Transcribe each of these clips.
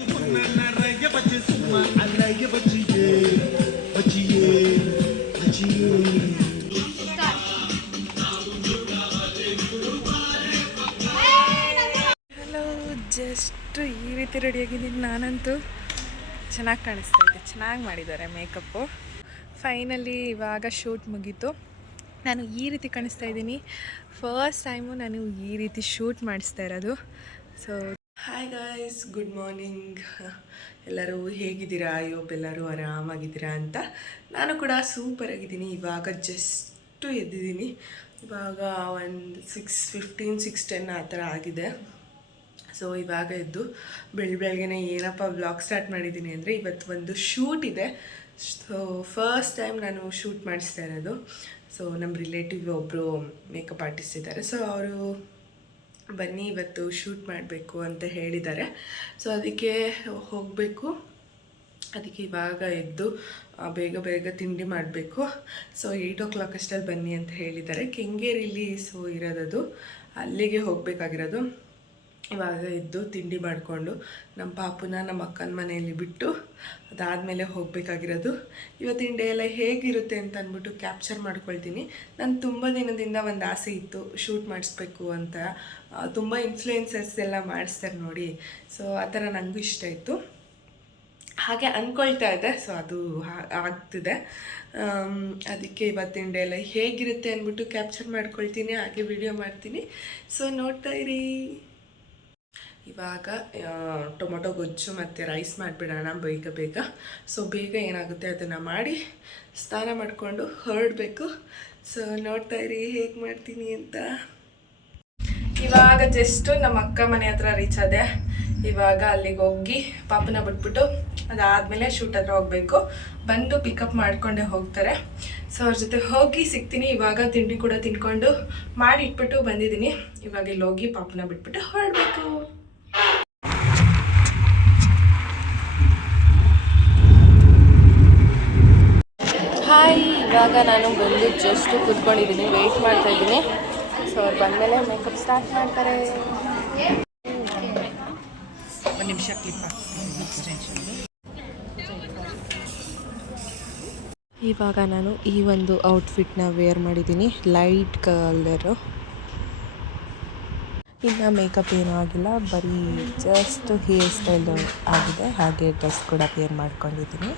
Hello, just ಈ ರೀತಿ ರೆಡಿಯಾಗಿದ್ದೀನಿ. ನಾನಂತೂ ಚೆನ್ನಾಗಿ ಕಾಣಿಸ್ತಾ ಇದ್ದೆ, ಚೆನ್ನಾಗಿ ಮಾಡಿದ್ದಾರೆ ಮೇಕಪ್ಪು. ಫೈನಲಿ ಇವಾಗ ಶೂಟ್ ಮುಗೀತು. ನಾನು ಈ ರೀತಿ ಕಾಣಿಸ್ತಾ ಇದ್ದೀನಿ. ಫಸ್ಟ್ ಟೈಮು ನಾನು ಈ ರೀತಿ ಶೂಟ್ ಮಾಡಿಸ್ತಾ ಇರೋದು. So hi guys, good morning. ಎಲ್ಲರೂ ಹೇಗಿದ್ದೀರಾ? ಎಲ್ಲರೂ ಆರಾಮಾಗಿದ್ದೀರಾ ಅಂತ. ನಾನು ಕೂಡ ಸೂಪರಾಗಿದ್ದೀನಿ. ಇವಾಗ ಜಸ್ಟು ಎದ್ದಿದ್ದೀನಿ. ಇವಾಗ ಒಂದು 6:15 6:10 ಆ ಥರ ಆಗಿದೆ. ಸೊ ಇವಾಗ ಎದ್ದು ಬೆಳಗ್ಗೆನೇ ಏನಪ್ಪ ವ್ಲಾಗ್ ಸ್ಟಾರ್ಟ್ ಮಾಡಿದ್ದೀನಿ ಅಂದರೆ, ಇವತ್ತು ಒಂದು ಶೂಟ್ ಇದೆ. ಸೊ ಫಸ್ಟ್ ಟೈಮ್ ನಾನು ಶೂಟ್ ಮಾಡಿಸ್ತಾ ಇರೋದು. ಸೊ ನಮ್ಮ ರಿಲೇಟಿವ್ ಒಬ್ಬರು ಮೇಕಪ್ ಆರ್ಟಿಸ್ಟ್ ಇದ್ದಾರೆ. ಸೊ ಅವರು ಬನ್ನಿ ಇವತ್ತು ಶೂಟ್ ಮಾಡಬೇಕು ಅಂತ ಹೇಳಿದ್ದಾರೆ. ಸೊ ಅದಕ್ಕೆ ಹೋಗಬೇಕು. ಅದಕ್ಕೆ ಇವಾಗ ಎದ್ದು ಬೇಗ ಬೇಗ ತಿಂಡಿ ಮಾಡಬೇಕು. ಸೊ 8 o'clock ಅಷ್ಟಲ್ಲಿ ಬನ್ನಿ ಅಂತ ಹೇಳಿದ್ದಾರೆ. ಕೆಂಗೇರಿಲಿ ಸೊ ಇರೋದದು, ಅಲ್ಲಿಗೆ ಹೋಗಬೇಕಾಗಿರೋದು. ಇವಾಗ ಎದ್ದು ತಿಂಡಿ ಮಾಡಿಕೊಂಡು ನಮ್ಮ ಪಾಪುನ ನಮ್ಮ ಅಕ್ಕನ ಮನೆಯಲ್ಲಿ ಬಿಟ್ಟು ಅದಾದಮೇಲೆ ಹೋಗಬೇಕಾಗಿರೋದು. ಇವತ್ತಿನ ಡೇ ಎಲ್ಲ ಹೇಗಿರುತ್ತೆ ಅಂತ ಅಂದ್ಬಿಟ್ಟು ಕ್ಯಾಪ್ಚರ್ ಮಾಡ್ಕೊಳ್ತೀನಿ. ನಾನು ತುಂಬ ದಿನದಿಂದ ಒಂದು ಆಸೆ ಇತ್ತು ಶೂಟ್ ಮಾಡಿಸ್ಬೇಕು ಅಂತ. ತುಂಬ ಇನ್ಫ್ಲೂಯೆನ್ಸರ್ಸ್ ಎಲ್ಲ ಮಾಡಿಸ್ತಾರೆ ನೋಡಿ. ಸೊ ಆ ಥರ ನನಗೂ ಇಷ್ಟ ಇತ್ತು, ಹಾಗೆ ಅಂದ್ಕೊಳ್ತಾ ಇದ್ದೆ. ಸೊ ಅದು ಆಗ್ತಿದೆ. ಅದಕ್ಕೆ ಇವತ್ತಿನ ಡೇ ಎಲ್ಲ ಹೇಗಿರುತ್ತೆ ಅಂದ್ಬಿಟ್ಟು ಕ್ಯಾಪ್ಚರ್ ಮಾಡ್ಕೊಳ್ತೀನಿ, ಹಾಗೆ ವಿಡಿಯೋ ಮಾಡ್ತೀನಿ. ಸೊ ನೋಡ್ತಾ ಇರಿ. ಇವಾಗ ಟೊಮೊಟೊ ಗೊಜ್ಜು ಮತ್ತು ರೈಸ್ ಮಾಡಿಬಿಡೋಣ ಬೇಗ ಬೇಗ. ಸೊ ಬೇಗ ಏನಾಗುತ್ತೆ ಅದನ್ನು ಮಾಡಿ ಸ್ನಾನ ಮಾಡಿಕೊಂಡು ಹೊರಡಬೇಕು. ಸೊ ನೋಡ್ತಾ ಇರಿ ಹೇಗೆ ಮಾಡ್ತೀನಿ ಅಂತ. ಇವಾಗ ಜಸ್ಟು ನಮ್ಮ ಅಕ್ಕ ಮನೆ ಹತ್ರ ರೀಚ್ ಆದೆ. ಇವಾಗ ಅಲ್ಲಿಗೆ ಹೋಗಿ ಪಾಪನ ಬಿಟ್ಬಿಟ್ಟು ಅದಾದಮೇಲೆ ಶೂಟ್ ಹತ್ರ ಹೋಗಬೇಕು. ಬಂದು ಪಿಕಪ್ ಮಾಡಿಕೊಂಡೇ ಹೋಗ್ತಾರೆ. ಸೊ ಅವ್ರ ಜೊತೆ ಹೋಗಿ ಸಿಗ್ತೀನಿ. ಇವಾಗ ತಿಂಡಿ ಕೂಡ ತಿನ್ಕೊಂಡು ಮಾಡಿ ಇಟ್ಬಿಟ್ಟು ಬಂದಿದ್ದೀನಿ. ಇವಾಗ ಇಲ್ಲಿ ಹೋಗಿ ಪಾಪನ ಬಿಟ್ಬಿಟ್ಟು ಹೊರಡಬೇಕು. ಹಾಯ್, ಇವಾಗ ನಾನು ಬಂದು ಜಸ್ಟ್ ಕೂತ್ಕೊಂಡಿದ್ದೀನಿ, ವೆಯ್ಟ್ ಮಾಡ್ತಾ ಇದ್ದೀನಿ. ಸೊ ಅವ್ರು ಬಂದಮೇಲೆ ಮೇಕಪ್ ಸ್ಟಾರ್ಟ್ ಮಾಡ್ತಾರೆ. ಒಂದು ನಿಮಿಷ ಕ್ಲಿಪ್ ಇವಾಗ ನಾನು ಈ ಒಂದು ಔಟ್ಫಿಟ್ನ ವೇರ್ ಮಾಡಿದ್ದೀನಿ, ಲೈಟ್ ಕಲರು. ಇನ್ನು ಮೇಕಪ್ ಏನೂ ಆಗಿಲ್ಲ, ಬರೀ ಜಸ್ಟ್ ಹೇರ್ ಸ್ಟೈಲ್ ಆಗಿದೆ. ಹಾಗೆ ಡ್ರೆಸ್ ಕೂಡ ವೇರ್ ಮಾಡ್ಕೊಂಡಿದ್ದೀನಿ.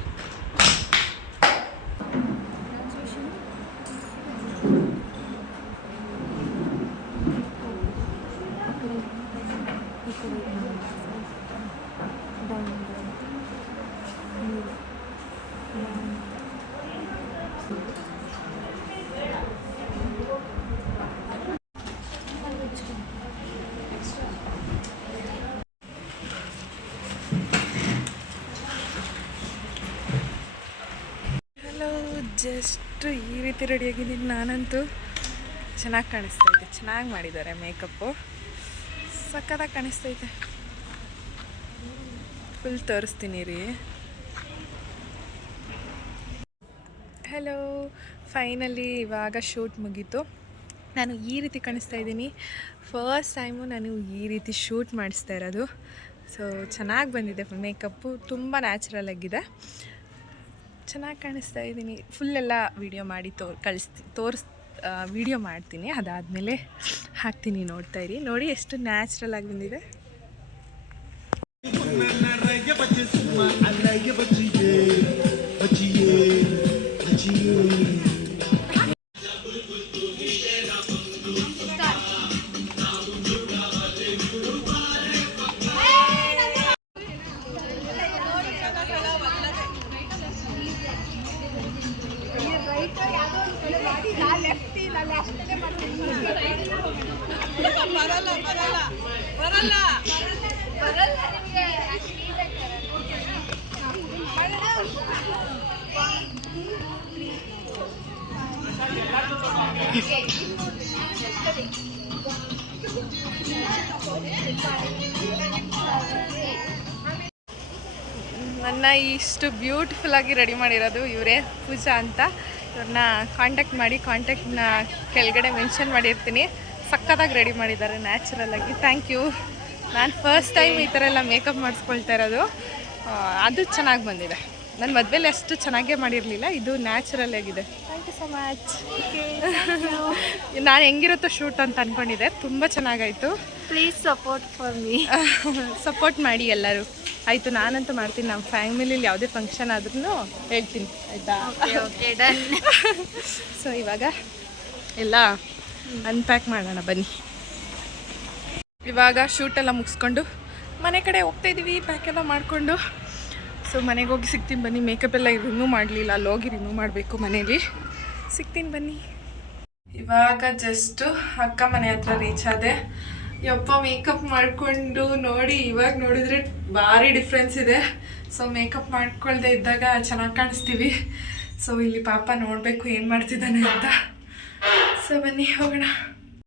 ಜಸ್ಟ್ ಈ ರೀತಿ ರೆಡಿಯಾಗಿದ್ದೀನಿ. ನಾನಂತೂ ಚೆನ್ನಾಗಿ ಕಾಣಿಸ್ತಾ ಇದ್ದೆ, ಚೆನ್ನಾಗಿ ಮಾಡಿದ್ದಾರೆ ಮೇಕಪ್ಪು, ಸಕ್ಕತ್ತಾಗಿ ಕಾಣಿಸ್ತೈತೆ. ಫುಲ್ ತೋರಿಸ್ತೀನಿ ರೀ. ಹಲೋ, ಫೈನಲಿ ಇವಾಗ ಶೂಟ್ ಮುಗೀತು. ನಾನು ಈ ರೀತಿ ಕಾಣಿಸ್ತಾ ಇದ್ದೀನಿ. ಫಸ್ಟ್ ಟೈಮು ನಾನು ಈ ರೀತಿ ಶೂಟ್ ಮಾಡಿಸ್ತಾ ಇರೋದು. ಸೊ ಚೆನ್ನಾಗಿ ಬಂದಿದೆ ಮೇಕಪ್ಪು, ತುಂಬ ನ್ಯಾಚುರಲ್ ಆಗಿದೆ, ಚೆನ್ನಾಗಿ ಕಾಣಿಸ್ತಾ ಇದ್ದೀನಿ. ಫುಲ್ಲೆಲ್ಲ ವೀಡಿಯೋ ಮಾಡಿ ವೀಡಿಯೋ ಮಾಡ್ತೀನಿ. ಅದಾದಮೇಲೆ ಹಾಕ್ತೀನಿ, ನೋಡ್ತಾ ಇರಿ. ನೋಡಿ ಎಷ್ಟು ನ್ಯಾಚುರಲ್ ಆಗಿ ಬಂದಿದೆ. ನನ್ನ ಇಷ್ಟು ಬ್ಯೂಟಿಫುಲ್ ಆಗಿ ರೆಡಿ ಮಾಡಿರೋದು ಇವರೇ, ಪೂಜಾ ಅಂತ. ಇವ್ರನ್ನ ಕಾಂಟ್ಯಾಕ್ಟ್ ಮಾಡಿ, ಕಾಂಟ್ಯಾಕ್ಟ್ನ ಕೆಳಗಡೆ ಮೆನ್ಷನ್ ಮಾಡಿರ್ತೀನಿ. ಸಕ್ಕತ್ತಾಗಿ ರೆಡಿ ಮಾಡಿದ್ದಾರೆ ನ್ಯಾಚುರಲ್ ಆಗಿ. Thank you. ನಾನು ಫಸ್ಟ್ ಟೈಮ್ ಈ ಥರ ಎಲ್ಲ ಮೇಕಪ್ ಮಾಡಿಸ್ಕೊಳ್ತಾ ಇರೋದು. ಅದು ಚೆನ್ನಾಗಿ ಬಂದಿದೆ. ನನ್ನ ಮದುವೆಲಿ ಅಷ್ಟು ಚೆನ್ನಾಗೇ ಮಾಡಿರಲಿಲ್ಲ, ಇದು ನ್ಯಾಚುರಲ್ ಆಗಿದೆ. Thank you so much. ನಾನು ಹೆಂಗಿರುತ್ತೋ ಶೂಟ್ ಅಂತ ಅಂದ್ಕೊಂಡಿದ್ದೆ, ತುಂಬ ಚೆನ್ನಾಗಾಯಿತು. Please support for me. Support ಮಾಡಿ ಎಲ್ಲರೂ. ಆಯಿತು, ನಾನಂತೂ ಮಾಡ್ತೀನಿ. ನಮ್ಮ ಫ್ಯಾಮಿಲಿಲಿ ಯಾವುದೇ ಫಂಕ್ಷನ್ ಆದ್ರೂ ಹೇಳ್ತೀನಿ, ಆಯಿತಾ? Okay done. ಸೊ ಇವಾಗ ಎಲ್ಲ ಅನ್ಪ್ಯಾಕ್ ಮಾಡೋಣ ಬನ್ನಿ. ಇವಾಗ ಶೂಟೆಲ್ಲ ಮುಗಿಸ್ಕೊಂಡು ಮನೆ ಕಡೆ ಹೋಗ್ತಾಯಿದ್ದೀವಿ, ಪ್ಯಾಕೆಲ್ಲ ಮಾಡಿಕೊಂಡು. ಸೊ ಮನೆಗೆ ಹೋಗಿ ಸಿಗ್ತೀನಿ ಬನ್ನಿ. ಮೇಕಪ್ ಎಲ್ಲ ರಿಮೂವ್ ಮಾಡಲಿಲ್ಲ, ಅಲ್ಲಿ ಹೋಗಿ ರಿಮೂವ್ ಮಾಡಬೇಕು. ಮನೇಲಿ ಸಿಗ್ತೀನಿ ಬನ್ನಿ. ಇವಾಗ ಜಸ್ಟು ಅಕ್ಕ ಮನೆ ಹತ್ರ ರೀಚ್ ಆದೆ. ಯಪ್ಪ, ಮೇಕಪ್ ಮಾಡಿಕೊಂಡು ನೋಡಿ, ಇವಾಗ ನೋಡಿದ್ರೆ ಭಾರಿ ಡಿಫ್ರೆನ್ಸ್ ಇದೆ. ಸೊ ಮೇಕಪ್ ಮಾಡ್ಕೊಳ್ದೆ ಇದ್ದಾಗ ಚೆನ್ನಾಗಿ ಕಾಣಿಸ್ತೀವಿ. ಸೊ ಇಲ್ಲಿ ಪಾಪ ನೋಡಬೇಕು ಏನು ಮಾಡ್ತಿದ್ದಾನೆ ಅಂತ. ಸೊ ಬನ್ನಿ ಹೋಗೋಣ.